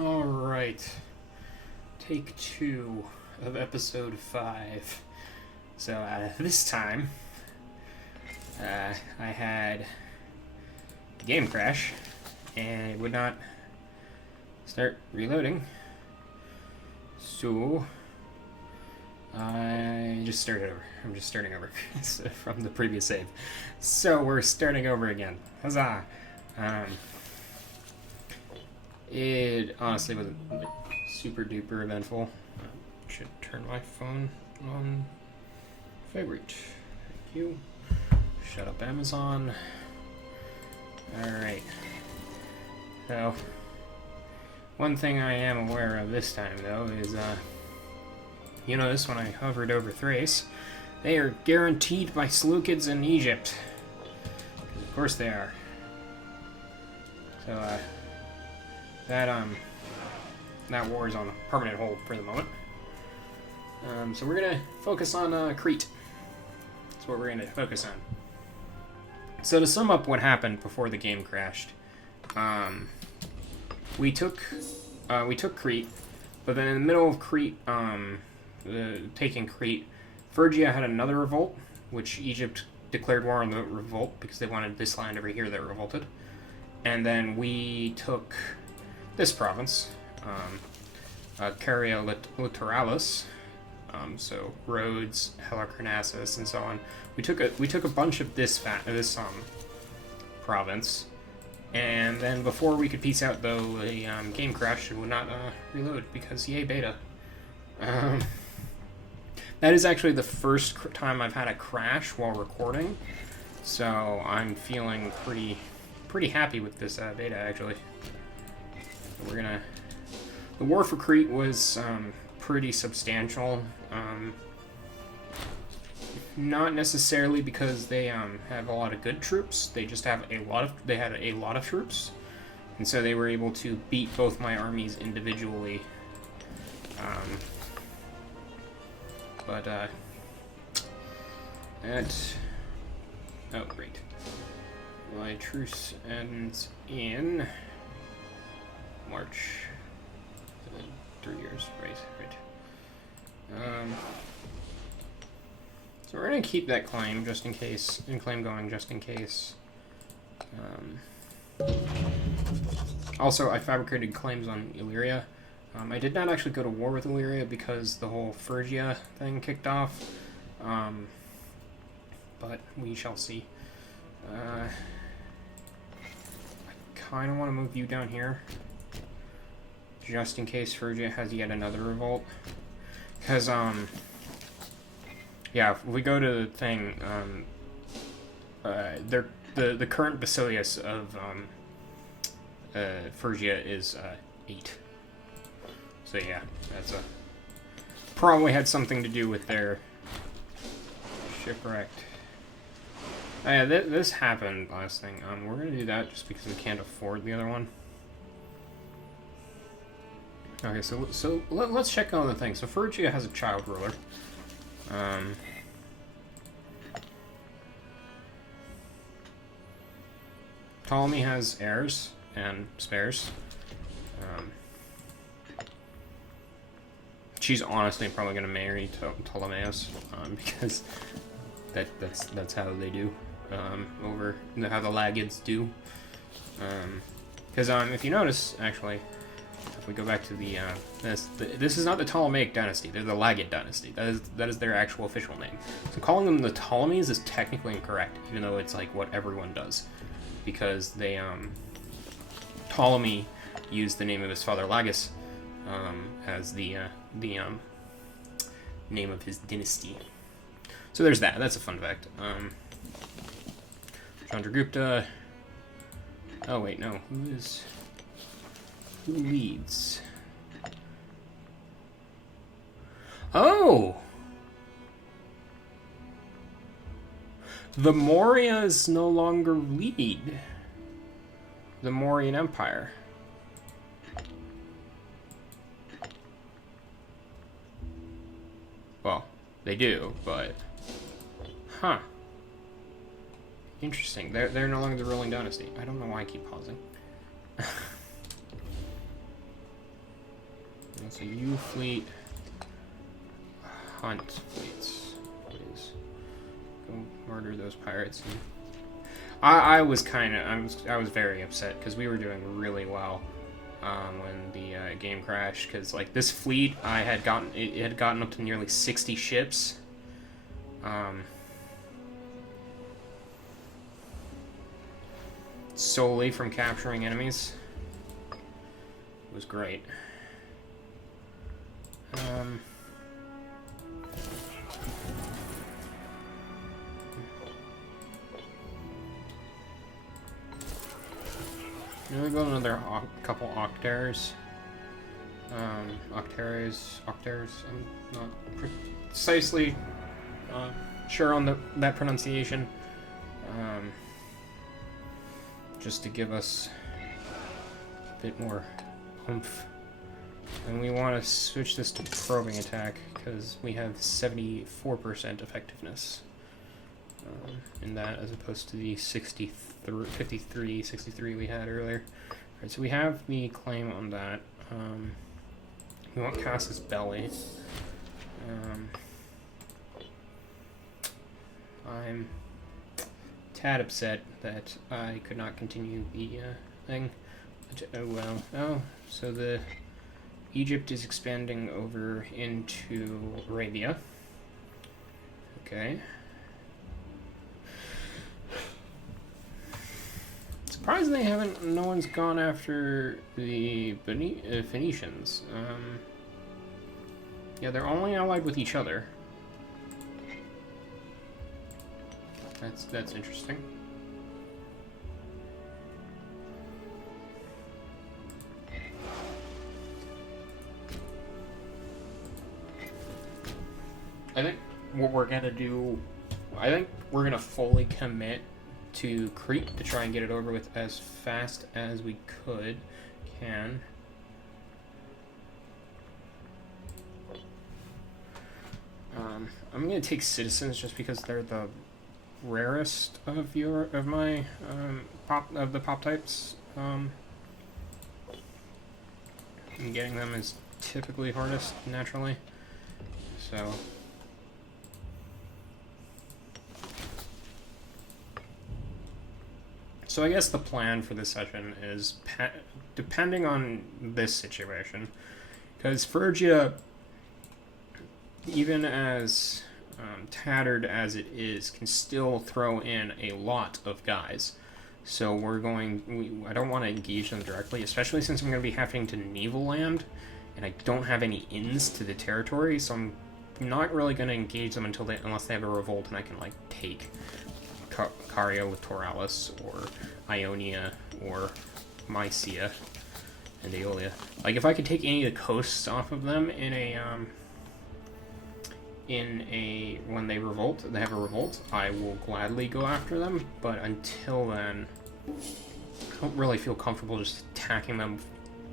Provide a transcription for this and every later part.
Alright. Take 2 of episode 5. So, this time, I had a game crash, and it would not start reloading. So, I just started over. I'm just starting over from the previous save. So, we're starting over again. Huzzah! It honestly wasn't super duper eventful. Should turn my phone on favorite. Thank you. Shut up, Amazon. Alright. So, one thing I am aware of this time, though, is, you notice when I hovered over Thrace, they are guaranteed by Seleucids in Egypt. Of course they are. So, that war is on a permanent hold for the moment. So we're gonna focus on Crete. That's what we're gonna focus on. So to sum up what happened before the game crashed, we took Crete, but then in the middle of Crete, taking Crete, Phrygia had another revolt, which Egypt declared war on the revolt because they wanted this land over here that revolted, and then we took this province, Caria Littoralis, so Rhodes, Halicarnassus, and so on. We took a bunch of this province, and then before we could piece out, though, the game crashed and would not reload because yay beta. That is actually the first time I've had a crash while recording, so I'm feeling pretty happy with this beta actually. The war for Crete was pretty substantial. Not necessarily because they have a lot of good troops. They just have they had a lot of troops, and so they were able to beat both my armies individually. Oh great. My truce ends in March. 3 years, right. So we're gonna keep that claim just in case, just in case. Also, I fabricated claims on Illyria. I did not actually go to war with Illyria because the whole Phrygia thing kicked off. But we shall see. I kind of want to move you down here, just in case Phrygia has yet another revolt. Because, yeah, if we go to the thing, the current Basilius of Phrygia is 8. So yeah, that's probably had something to do with their shipwrecked. Oh, yeah, this happened last thing. We're gonna do that just because we can't afford the other one. Okay, so let's check on the thing. So Phrygia has a child ruler. Ptolemy has heirs and spares. She's honestly probably gonna marry Ptolemaeus because that's how they do. Over how the Lagids do. Because if you notice, actually, if we go back to the this is not the Ptolemaic dynasty. They're the Lagid dynasty. That is their actual official name. So calling them the Ptolemies is technically incorrect, even though it's like what everyone does, because they Ptolemy used the name of his father Lagus as the name of his dynasty. So there's that. That's a fun fact. Chandragupta. Oh wait, no. Who leads? Oh! The Mauryas no longer lead the Mauryan Empire. Well, they do, but... Huh. Interesting. They're no longer the ruling dynasty. I don't know why I keep pausing. So you fleet, hunt fleets, please. Go murder those pirates. And I was very upset because we were doing really well when the game crashed. Because like this fleet, it had gotten up to nearly 60 ships. Solely from capturing enemies. It was great. We build another couple octares. Octares. I'm not precisely sure on that pronunciation. Just to give us a bit more oomph. And we want to switch this to probing attack because we have 74% effectiveness in that, as opposed to the 63 we had earlier. Alright, so we have the claim on that. We want Cass's belly. I'm tad upset that I could not continue the thing. Oh well. Oh, so the Egypt is expanding over into Arabia. Okay. Surprisingly, no one's gone after the Phoenicians. Yeah, they're only allied with each other. That's interesting. I think what we're gonna do, I think we're gonna fully commit to Crete to try and get it over with as fast as we can. I'm gonna take citizens just because they're the rarest of my the pop types. And getting them is typically hardest naturally. So I guess the plan for this session is, depending on this situation, because Phrygia, even as tattered as it is, can still throw in a lot of guys. So I don't want to engage them directly, especially since I'm going to be having to naval land, and I don't have any inns to the territory, so I'm not really going to engage them unless they have a revolt and I can like take Caria with Toralis, or Ionia, or Mysia and Aeolia. Like if I could take any of the coasts off of them when they have a revolt, I will gladly go after them, but until then, I don't really feel comfortable just attacking them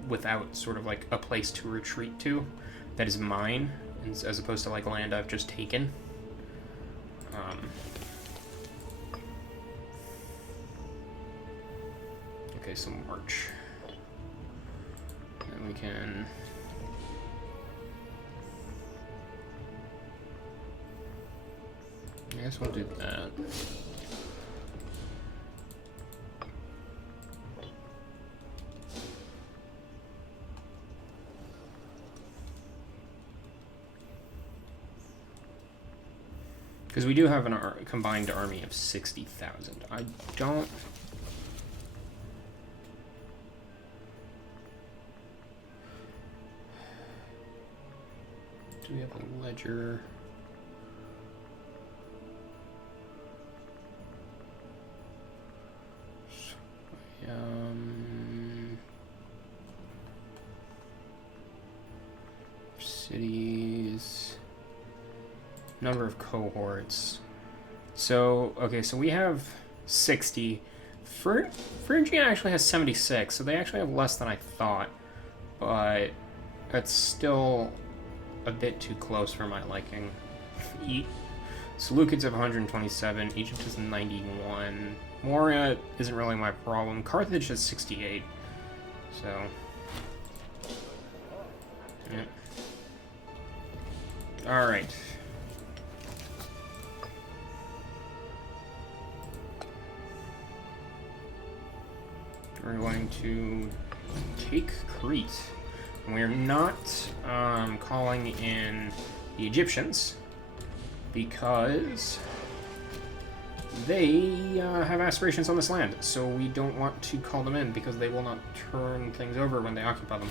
without sort of like a place to retreat to that is mine, as opposed to like land I've just taken. Okay, so March. And we can... I guess we'll do that. Because we do have a combined army of 60,000. I don't... Do we have a ledger? Cities, number of cohorts. So, okay, so we have 60. Phrygia actually has 76, so they actually have less than I thought, but that's still a bit too close for my liking. Seleucids have 127, Egypt has 91, Moria isn't really my problem, Carthage has 68, so... Yeah. Alright. We're going to take Crete. We're not calling in the Egyptians because they have aspirations on this land, so we don't want to call them in because they will not turn things over when they occupy them.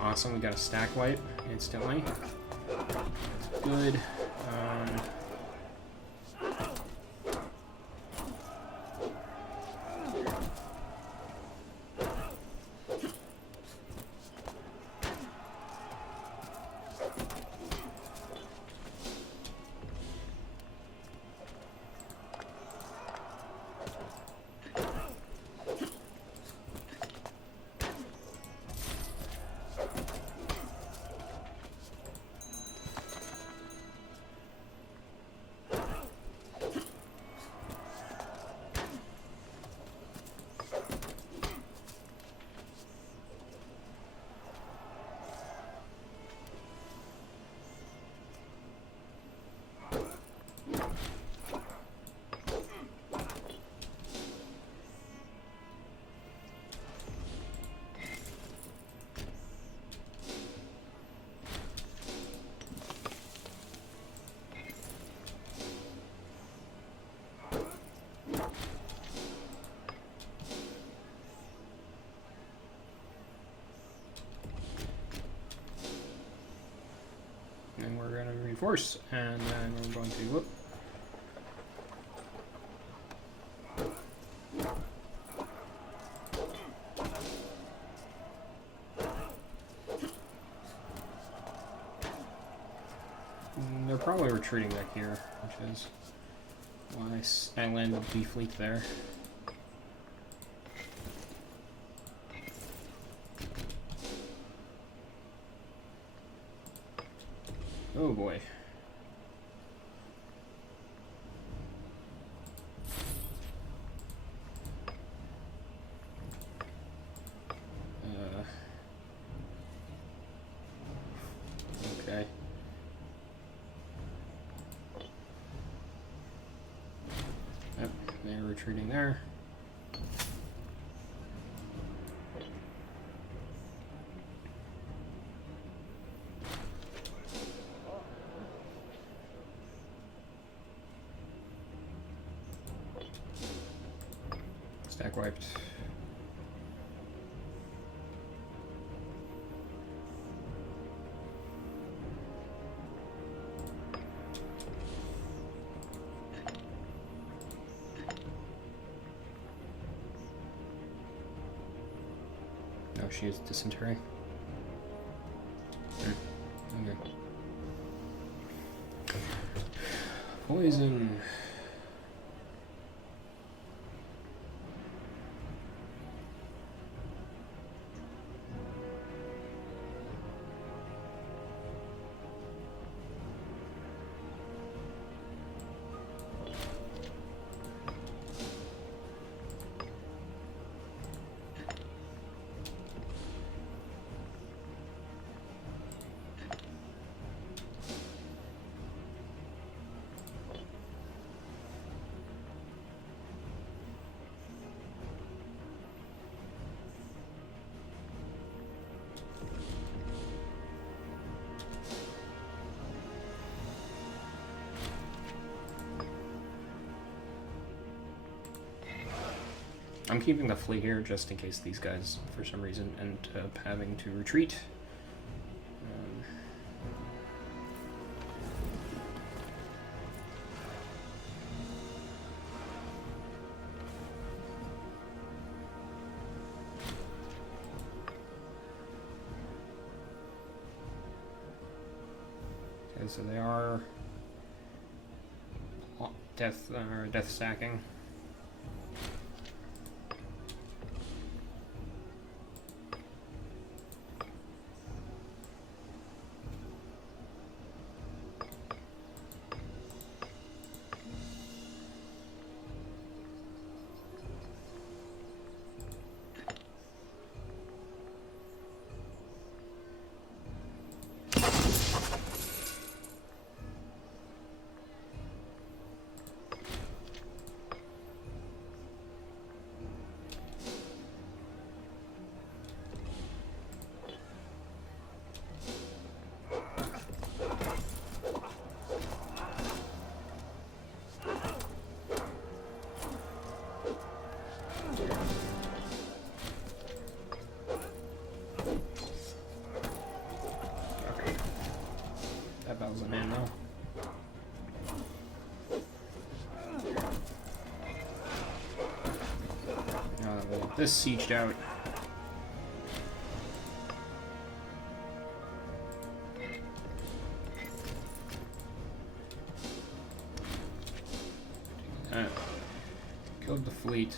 Awesome, we got a stack wipe instantly. That's good. And we're going to reinforce, and then we're going to whoop. They're probably retreating back here, which is why I landed the fleet there. Oh boy. Okay. Yep, they're retreating there. Stack wiped. No, she is dysentery. Okay. Poison. I'm keeping the fleet here just in case these guys, for some reason, end up having to retreat. Okay, so they are death stacking. kills him in, though. Now that we'll get this sieged out. Killed the fleet.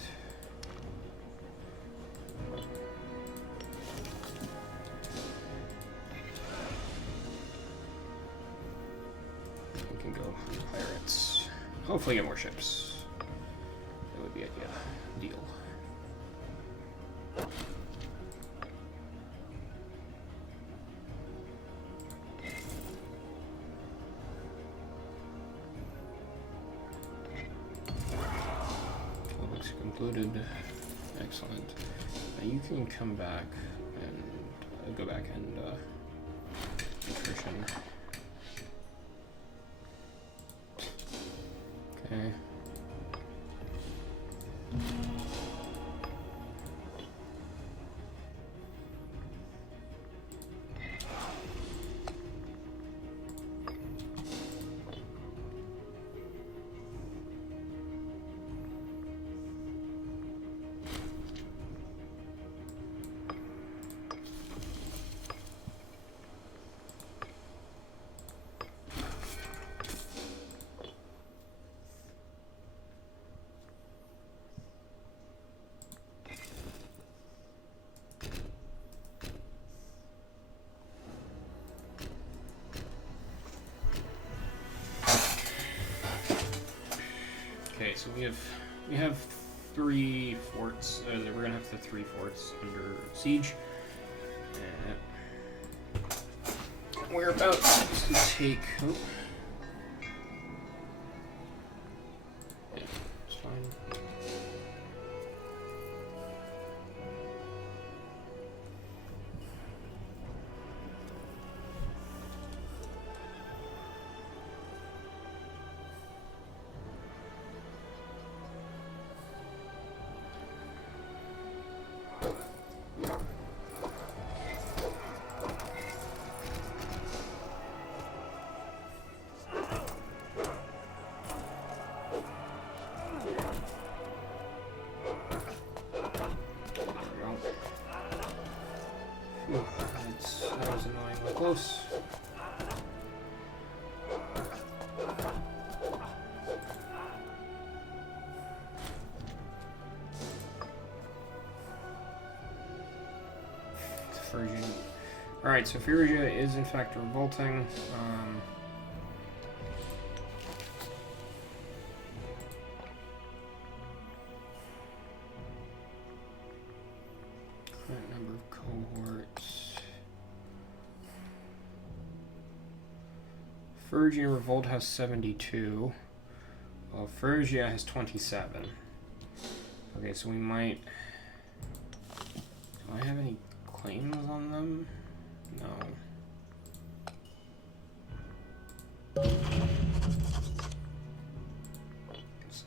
We can go pirates. Hopefully get more ships. That would be a deal. Concluded. Excellent. Now you can come back and go back and attrition. Okay. Okay, so we have 3 forts. We're gonna have the 3 forts under siege. We're about to take. Oh. Yeah, it's fine. That was annoyingly close. Phrygia. Alright, so Phrygia is in fact revolting. Current number of cohorts. Phrygia revolt has 72. Well, Phrygia has 27. Okay, so we might. Do I have any claims on them? No. So.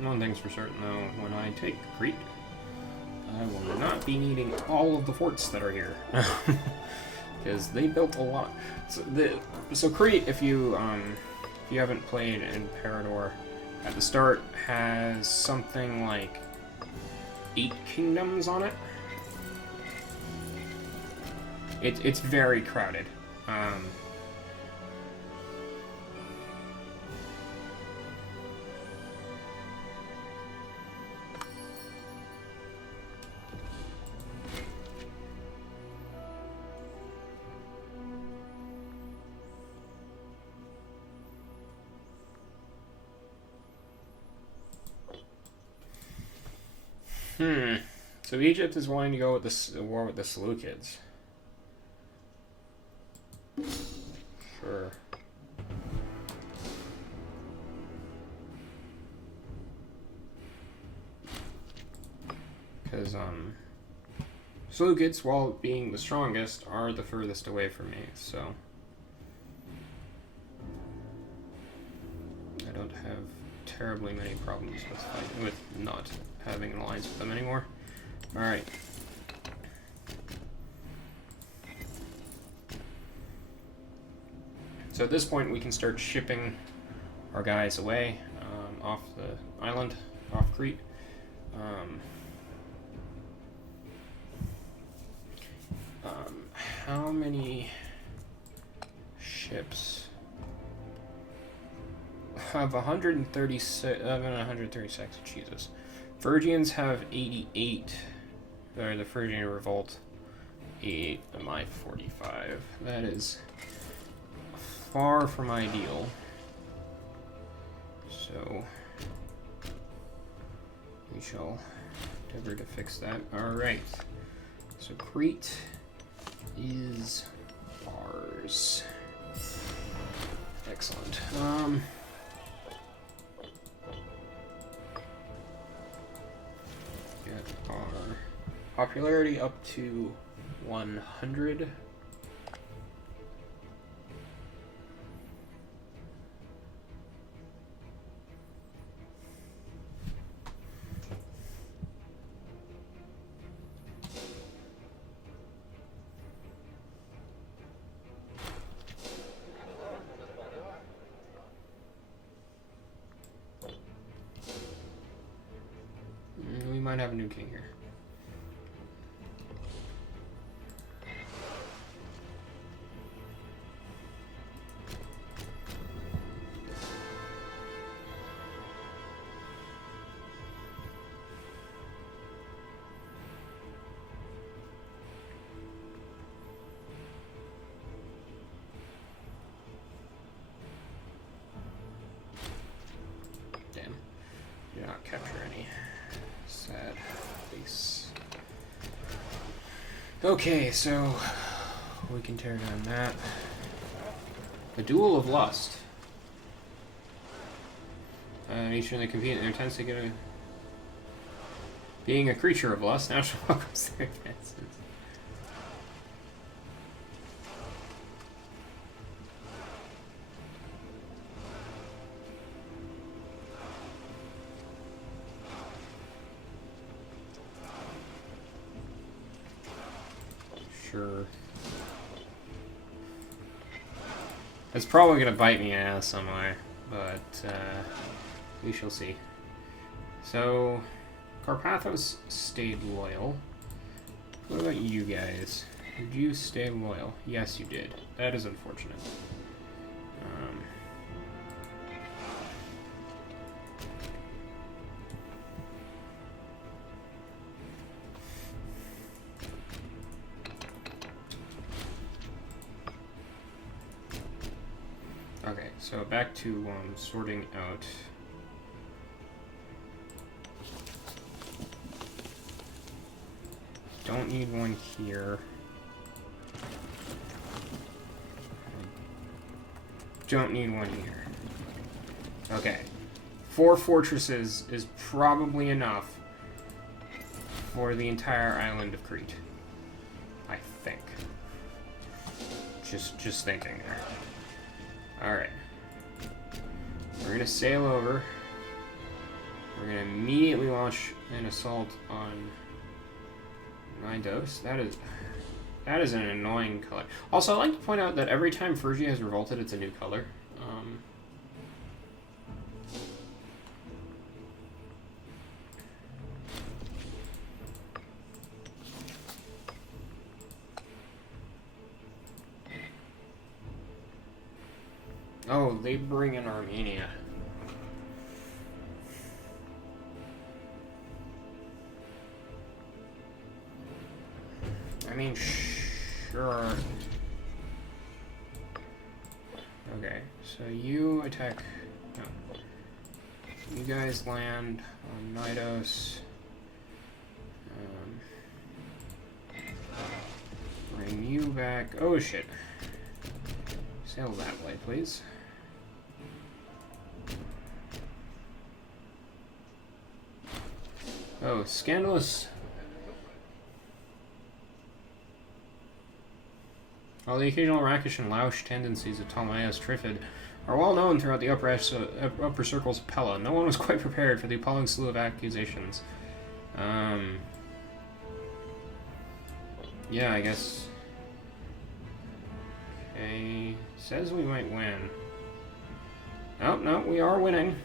One thing's for certain, though, when I take Crete, I will not be needing all of the forts that are here. Because they built a lot. So Crete, if you haven't played in Parador, at the start has something like 8 kingdoms on it. It's very crowded. So Egypt is wanting to go with this war with the Seleucids. Sure. Because Seleucids, while being the strongest, are the furthest away from me, so I don't have terribly many problems with not having an alliance with them anymore. Alright. So at this point we can start shipping our guys away off the island, off Crete. How many ships? I have 136, 136, Jesus. Phrygians have 88, or the Phrygian Revolt, 88, and my 45. That is far from ideal. So, we shall endeavor to fix that. Alright, so Crete is ours. Excellent. Get our popularity up to 100. We might have a new king here. Damn. Did not capture any. Sad face. Okay, so we can tear down that. The Duel of Lust. Each time they compete in their tends to get a... Being a creature of lust, natural welcomes their advances. Sure. It's probably gonna bite me ass somewhere, but we shall see. So, Carpathos stayed loyal. What about you guys? Did you stay loyal? Yes, you did. That is unfortunate. Okay, so back to sorting out. Don't need one here. Don't need one here. Okay. 4 fortresses is probably enough for the entire island of Crete. I think. Just thinking there. Alright. We're gonna sail over. We're gonna immediately launch an assault on Nidos. That is an annoying color. Also, I'd like to point out that every time Phrygia has revolted, it's a new color. Oh, they bring in Armenia. I mean, sure. Okay, so you attack. No. You guys land on Knidos. Bring you back. Oh shit. Sail that way, please. Oh, scandalous. While the occasional rakish and louche tendencies of Ptolemaeus Trifid are well known throughout the upper circles of Pella, no one was quite prepared for the appalling slew of accusations. Yeah, I guess. Okay, says we might win. Oh, no, we are winning.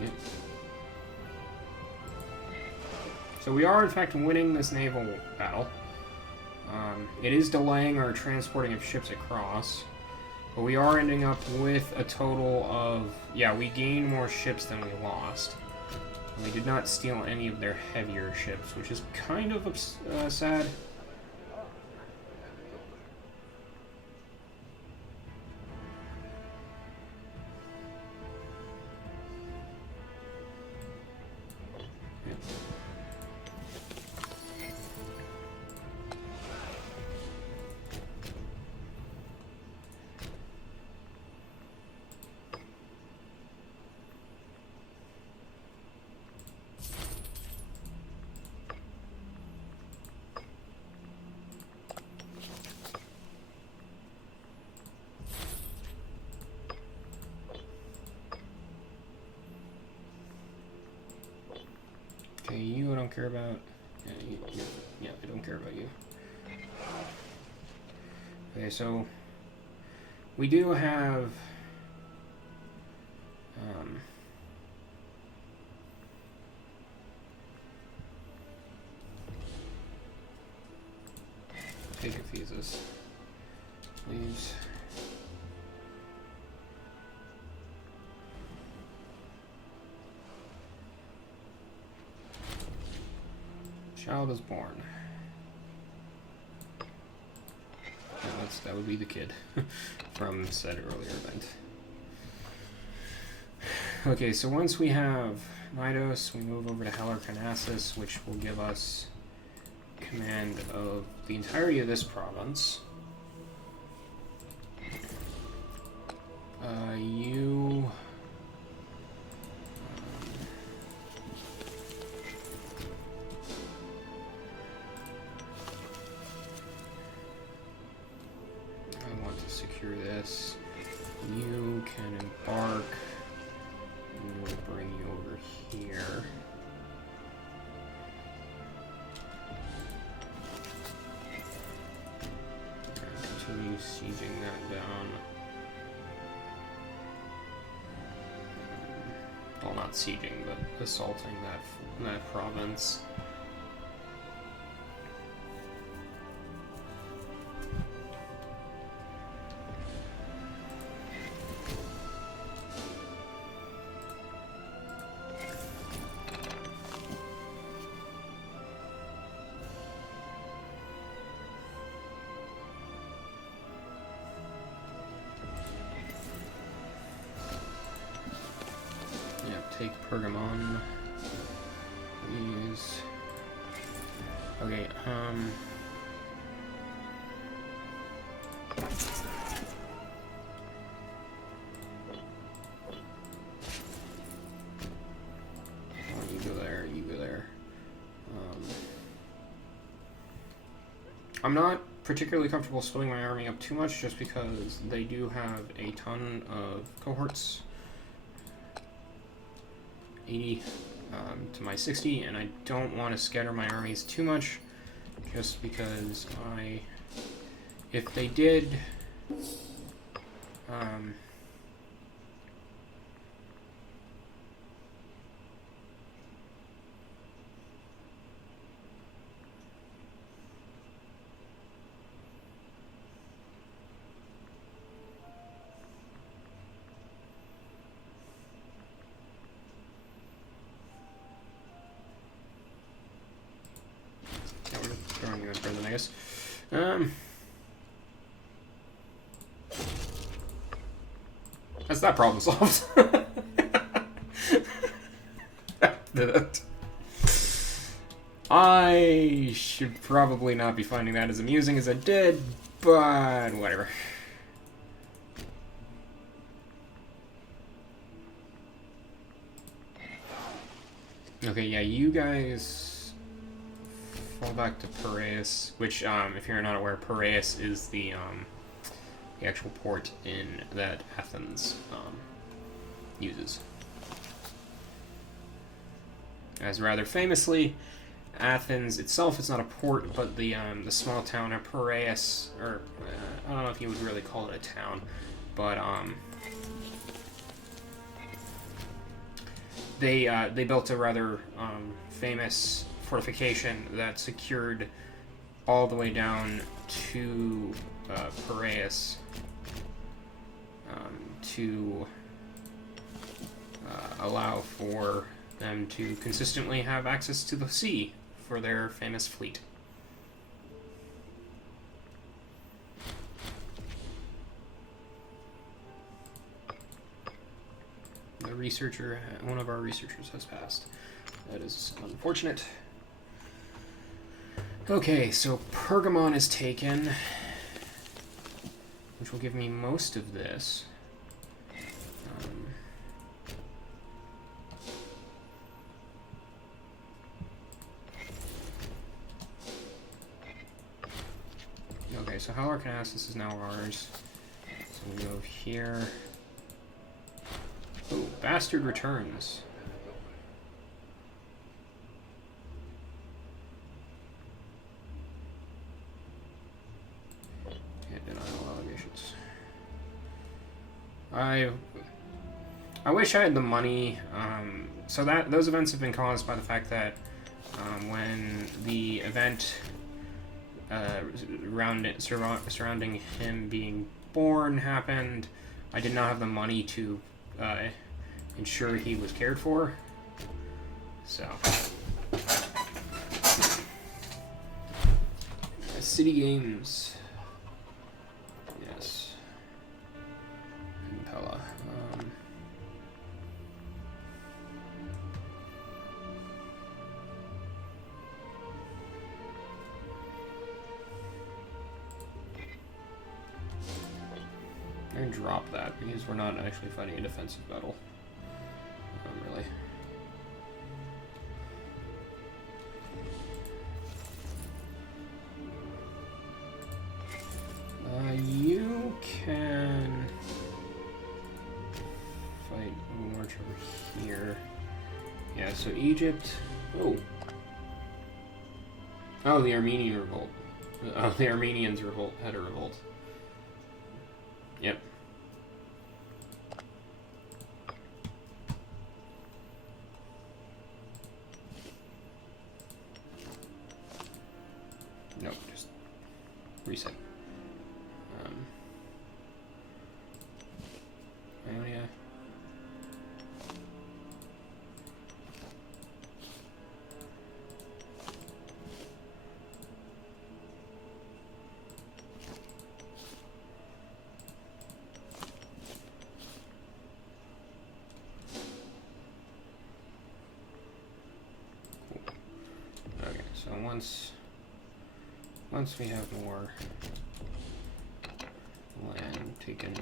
Yep. So we are, in fact, winning this naval battle. It is delaying our transporting of ships across, but we are ending up with a total of... Yeah, we gained more ships than we lost. We did not steal any of their heavier ships, which is kind of sad. Okay, you I don't care about. Yeah, I don't care about you. Okay, so we do have take Ephesus, please. Child is born. Yeah, that would be the kid from said earlier event. Okay, so once we have Knidos, we move over to Halicarnassus, which will give us command of the entirety of this province. You... I want to secure this. You can embark. And we'll bring you over here. Continue sieging that down. Well, not sieging, but assaulting that province. Take Pergamon, please. Okay, you go there, you go there. I'm not particularly comfortable splitting my army up too much, just because they do have a ton of cohorts. 80 to my 60, and I don't want to scatter my armies too much, just because if they did, yeah, we're throwing you in prison, I guess. That's that problem solved. I should probably not be finding that as amusing as I did, but whatever. Okay, yeah, you guys fall back to Piraeus, which, if you're not aware, Piraeus is the actual port that Athens uses. As rather famously, Athens itself is not a port, but the small town of Piraeus, or I don't know if you would really call it a town, but they built a rather famous fortification that secured all the way down to Piraeus to allow for them to consistently have access to the sea for their famous fleet. The researcher, one of our researchers has passed. That is unfortunate. Okay, so Pergamon is taken, which will give me most of this. Okay, so Halicarnassus is now ours. So we go here. Oh, Bastard returns. Yeah, denial allegations. I wish I had the money. So those events have been caused by the fact that when the event surrounding him being born happened, I did not have the money to ensure he was cared for. So, City Games, yes, Impella. I'm gonna drop that because we're not actually fighting a defensive battle. Really. You can fight march over here. Yeah, so Egypt. Oh, the Armenian revolt. The Armenians had a revolt. Yep. Nope, just reset. Ionia. Cool. Okay, so once we have more land taken,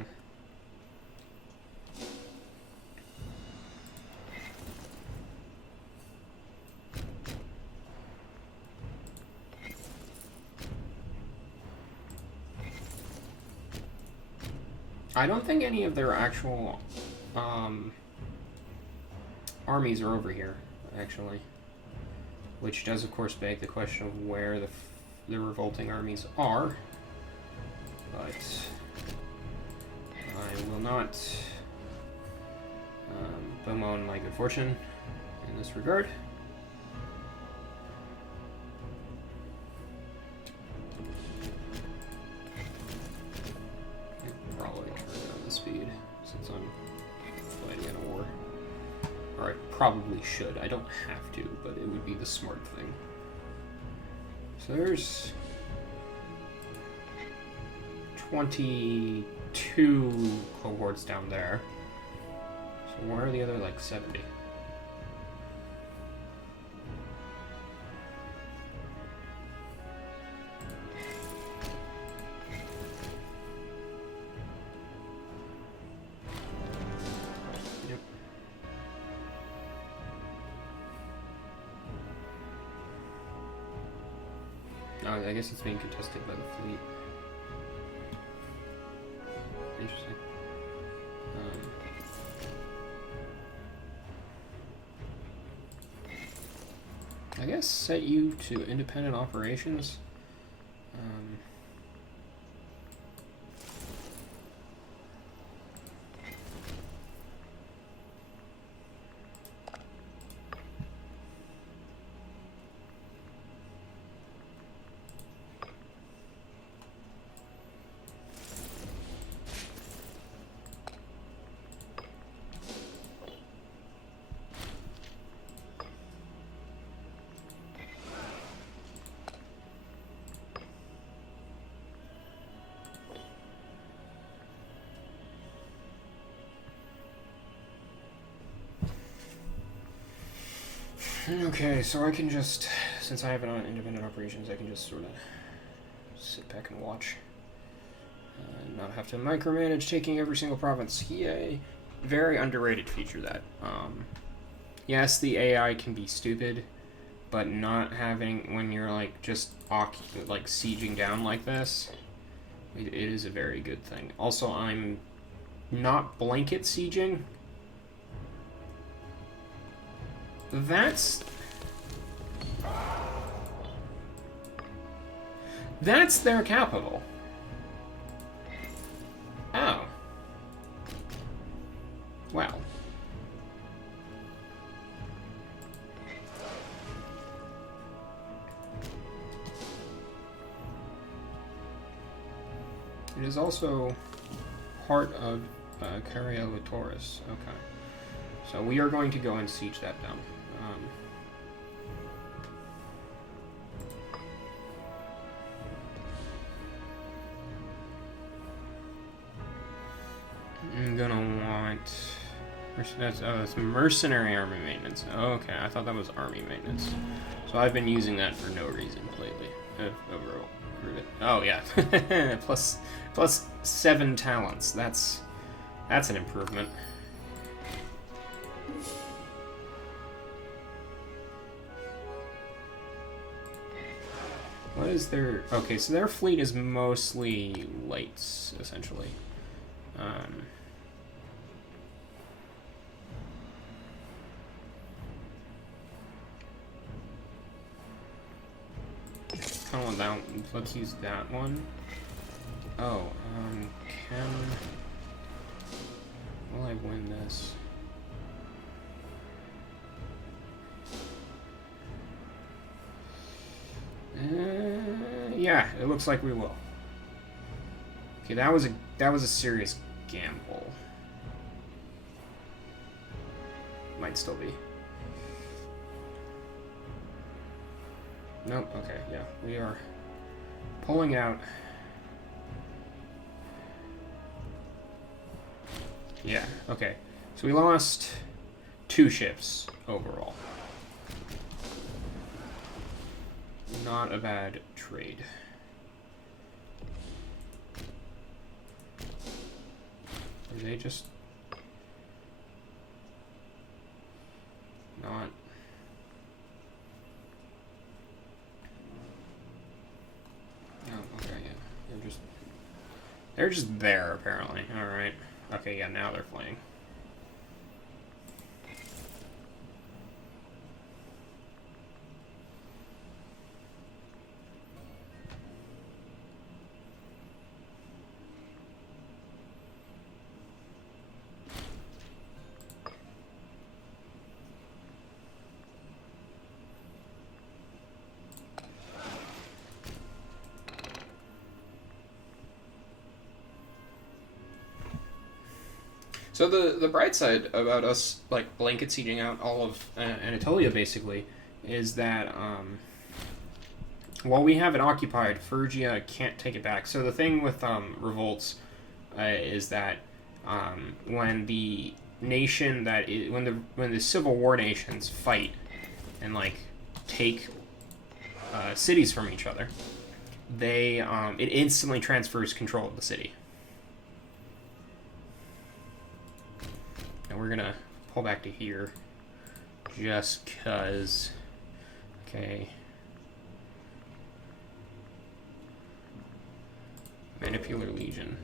I don't think any of their actual armies are over here, actually. Which does, of course, beg the question of where the revolting armies are. But I will not bemoan my good fortune in this regard. I'll probably turn down the speed since I'm fighting in a war. Or I probably should. I don't have to, but it would be the smart thing. So there's 22 cohorts down there. So where are the other, like, 70? Yep. Oh, I guess it's being contested by the fleet. Interesting. I guess set you to independent operations. Okay, so I can just, since I have it on independent operations, I can just sort of sit back and watch. And not have to micromanage taking every single province. Yay. Very underrated feature, that. Yes, the AI can be stupid, but not having, when you're like just like sieging down like this, it is a very good thing. Also, I'm not blanket sieging. That's their capital. Oh. Well. It is also part of Taurus. Okay. So we are going to go and siege that down. I'm gonna want... That's mercenary army maintenance. Oh, okay, I thought that was army maintenance. So I've been using that for no reason lately. Overall. Oh, yeah. plus 7 talents. That's an improvement. What is their... Okay, so their fleet is mostly lights, essentially. Kind of want that. Let's use that one. Oh, will I win this? Yeah, it looks like we will. Okay, that was a serious gamble. Might still be. Nope, okay, yeah. We are pulling out. Yeah, okay. So we lost 2 ships overall. Not a bad trade. Are they just not? Oh, okay, yeah. They're just They're just there, apparently. Alright. Okay, yeah, now they're flying. So the bright side about us like blanket sieging out all of Anatolia basically is that while we have it occupied, Phrygia can't take it back. So the thing with revolts is that when the nation that is, when the civil war nations fight and like take cities from each other, they it instantly transfers control of the city. We're gonna pull back to here just cause. Okay. Manipular Legion.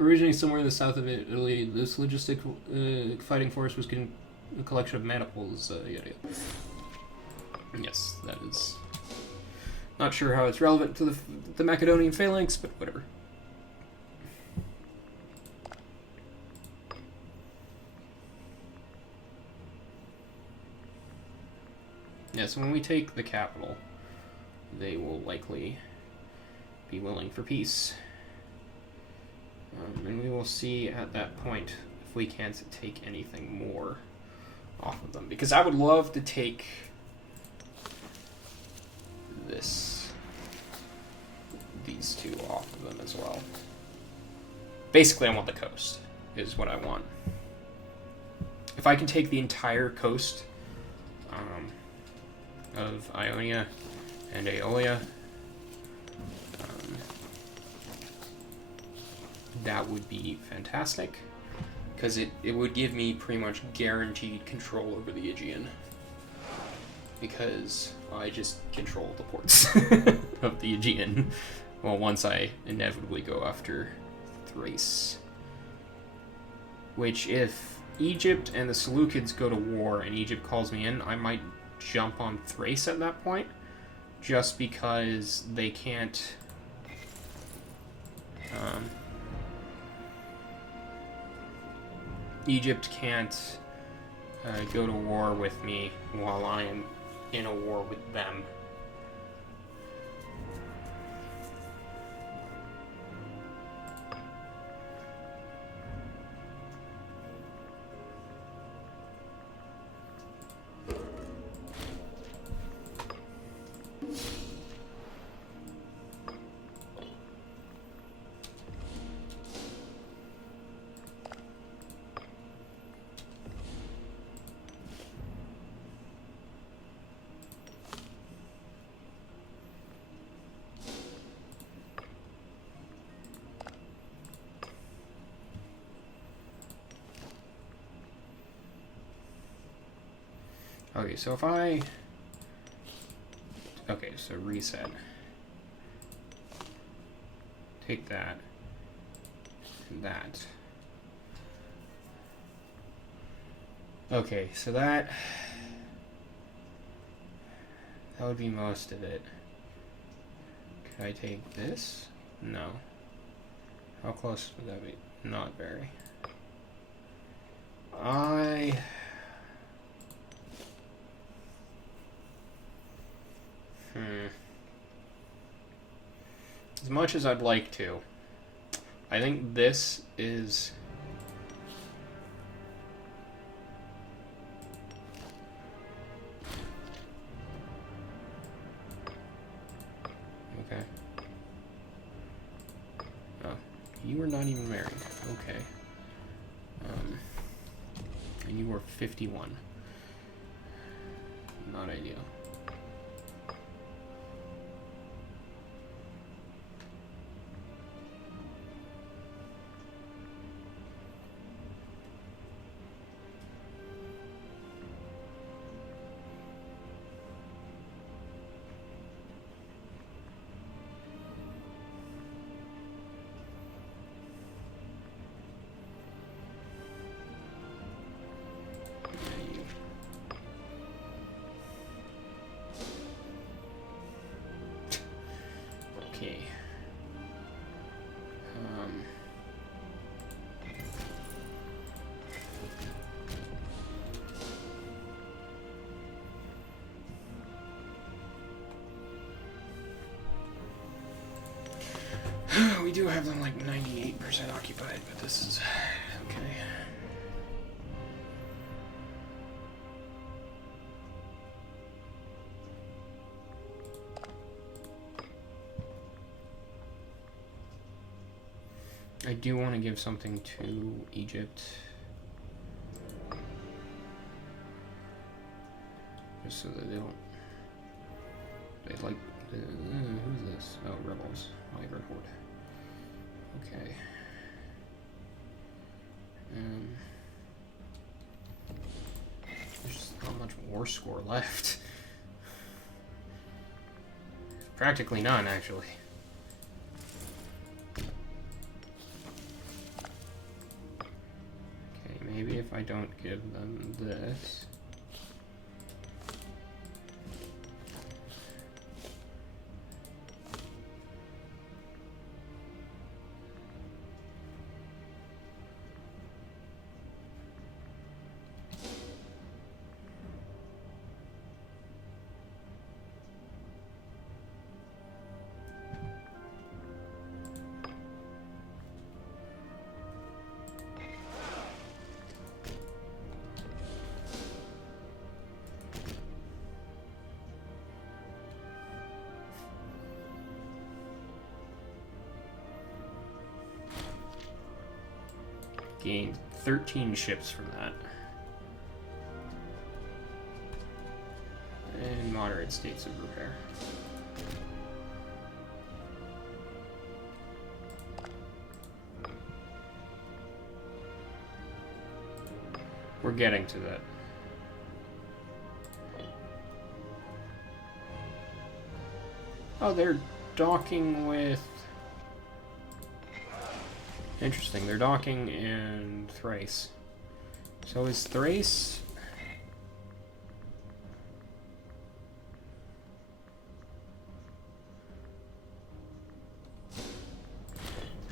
Originating somewhere in the south of Italy, this logistic fighting force was a collection of maniples. Yada yada. Yes, that is. Not sure how it's relevant to the Macedonian phalanx, but whatever. Yeah, so when we take the capital, they will likely be willing for peace. And we will see at that point if we can't take anything more off of them. Because I would love to take these two off of them as well. Basically, I want the coast, is what I want. If I can take the entire coast of Ionia and Aeolia, that would be fantastic, because it would give me pretty much guaranteed control over the Aegean, because I just control the ports of the Aegean, well, once I inevitably go after Thrace. Which, if Egypt and the Seleucids go to war and Egypt calls me in, I might jump on Thrace at that point, just because they can't Egypt can't go to war with me while I am in a war with them. Okay, so if I... Okay, so reset. Take that. And that. Okay, so that would be most of it. Could I take this? No. How close would that be? Not very. As much as I'd like to, I think this is... Okay. Oh, you were not even married. Okay. And you were 51. Not ideal. we do have them like 98% occupied, but this is okay. I do want to give something to Egypt. Just so that they don't... They like... who's this? Oh, rebels. Migrant horde. Okay. There's not much war score left. Practically none, actually. Okay, maybe if I don't give them this... Gained 13 ships from that. In moderate states of repair. We're getting to that. Oh, they're docking with... Interesting, they're docking in Thrace. So is Thrace...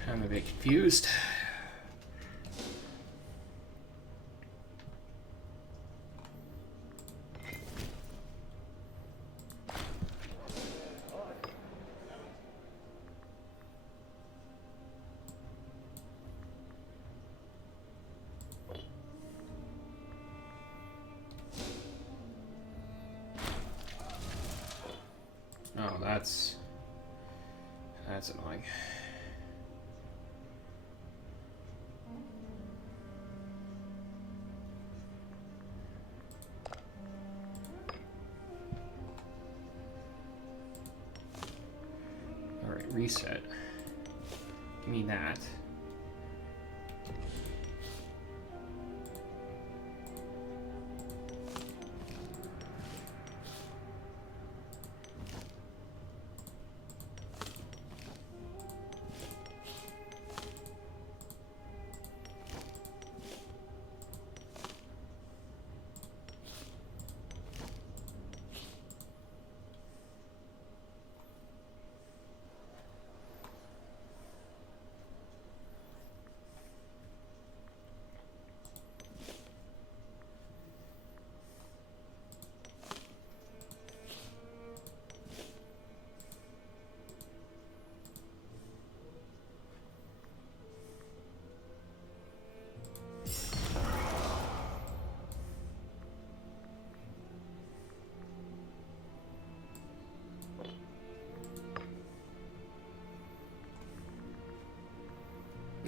I'm a bit confused. Oh, that's annoying. All right, reset. Give me that.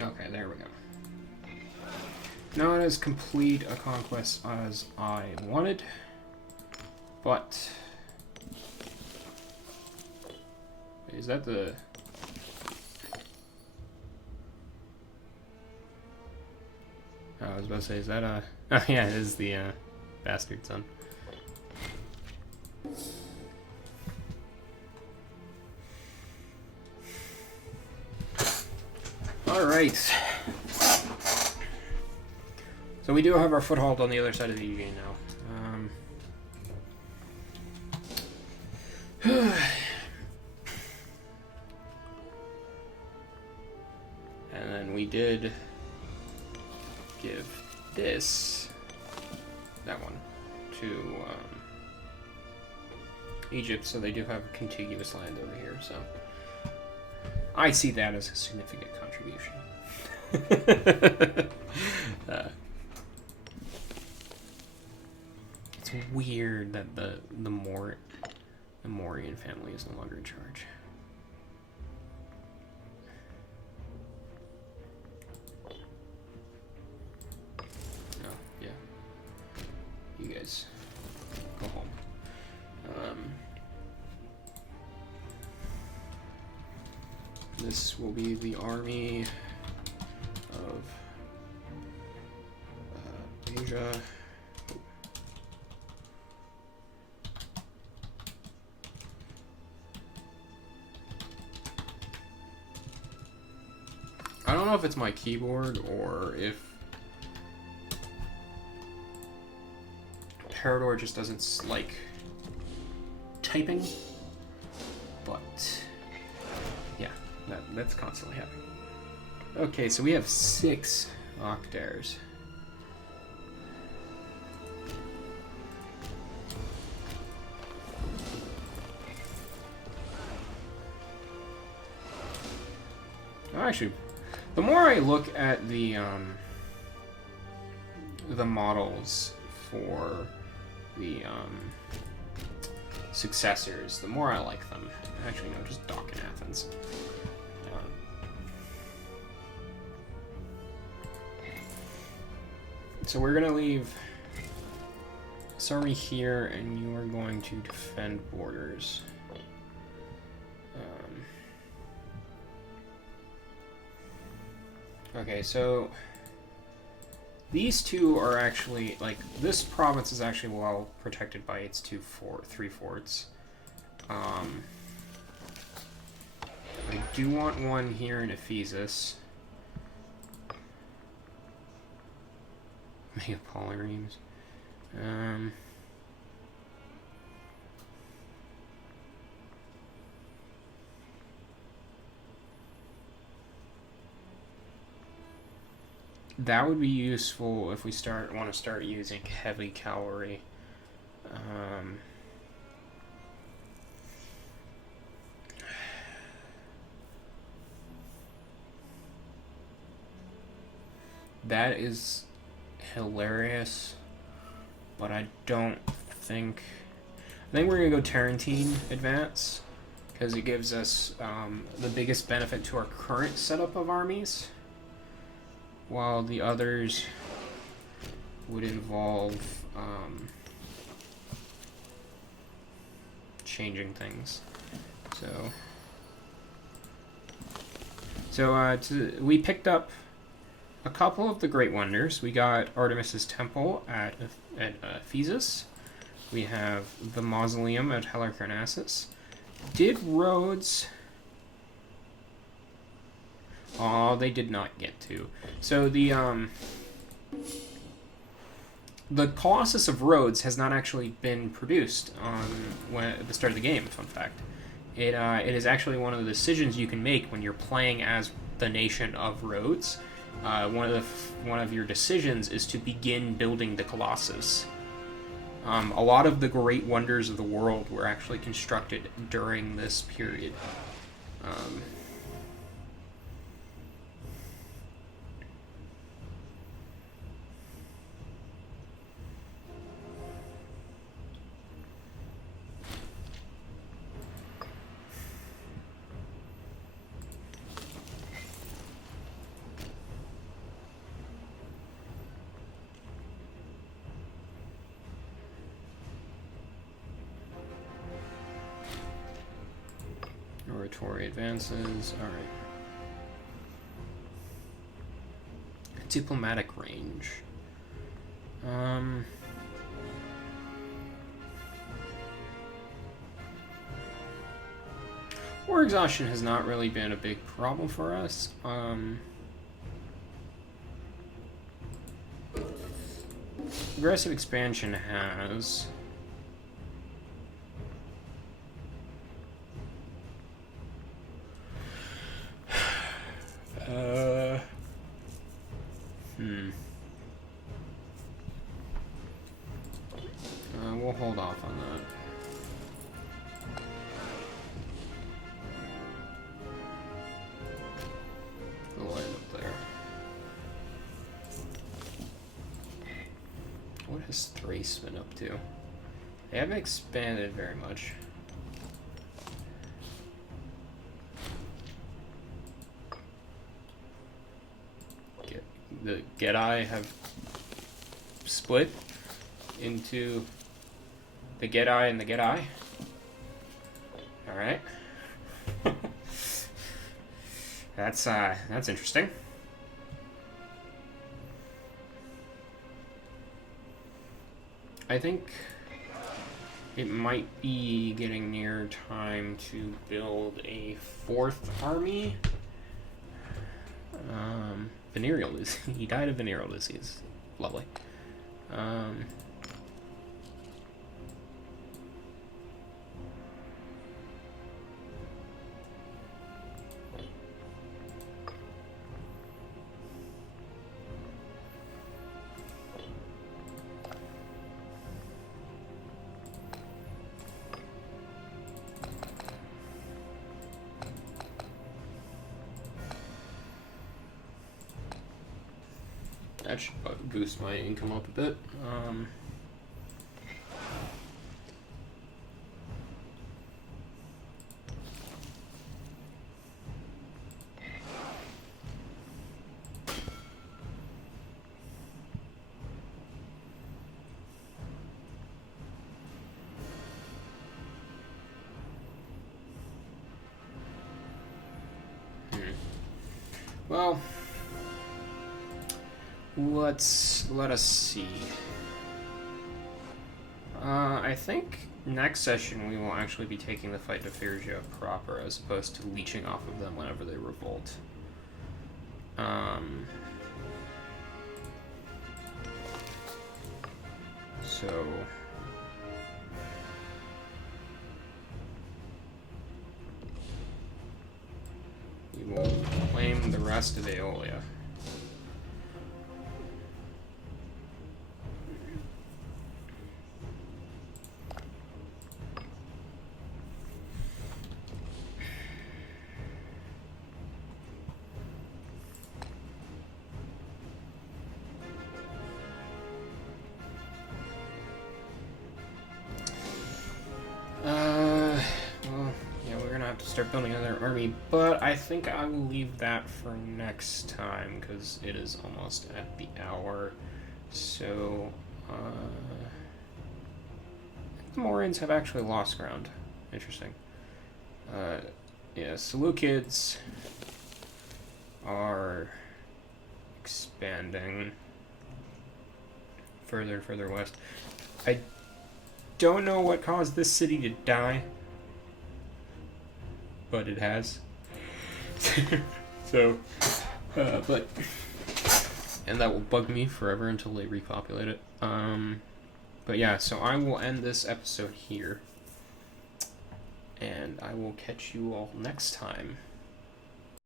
Okay, there we go. Not as complete a conquest as I wanted, but... Is that the... Oh, I was about to say, is that a... Oh yeah, it is the bastard son. Alright. So we do have our foothold on the other side of the Aegean now. And then we did give this, that one, to Egypt, so they do have contiguous land over here, so... I see that as a significant contribution. It's weird that the Morian family is no longer in charge. Oh, yeah. You guys go home. This will be the army of Asia. I don't know if it's my keyboard or if Parador just doesn't like typing, but yeah, that's constantly happening. Okay, so we have 6 octares. Actually, the more I look at the models for the successors, the more I like them. Actually, no, just dock in Athens. So we're gonna leave Sari here, and you are going to defend borders. Okay, so these two are actually, like, this province is actually well protected by its 3 forts. I do want one here in Ephesus. Mega polyremes. That would be useful if we want to start using heavy cavalry. That is hilarious, but I don't think... I think we're going to go Tarentine advance, because it gives us the biggest benefit to our current setup of armies, while the others would involve changing things. So we picked up a couple of the Great Wonders. We got Artemis's Temple at Ephesus. We have the Mausoleum at Halicarnassus. Did Rhodes... Oh, they did not get to. So the Colossus of Rhodes has not actually been produced at the start of the game. Fun fact. It is actually one of the decisions you can make when you're playing as the nation of Rhodes. One of your decisions is to begin building the Colossus. A lot of the great wonders of the world were actually constructed during this period. Oratory advances. Alright. Diplomatic range. War exhaustion has not really been a big problem for us. Aggressive expansion has... We'll hold off on that. What has Thrace been up to? They haven't expanded very much. The Gedi have split into the Gedi and the Gedi. All right. That's interesting. I think it might be getting near time to build a fourth army. Venereal disease. He died of venereal disease. Lovely. That should boost my income up a bit. Well, let us see. I think next session we will actually be taking the fight to Phrygia proper, as opposed to leeching off of them whenever they revolt. So we will claim the rest of Aeolia. Start building another army, but I think I will leave that for next time because it is almost at the hour. So the Morians have actually lost ground. Interesting. Yeah, Seleucids are expanding further and further west. I don't know what caused this city to die, but it has. So, but, and that will bug me forever until they repopulate it. But yeah, so I will end this episode here, and I will catch you all next time.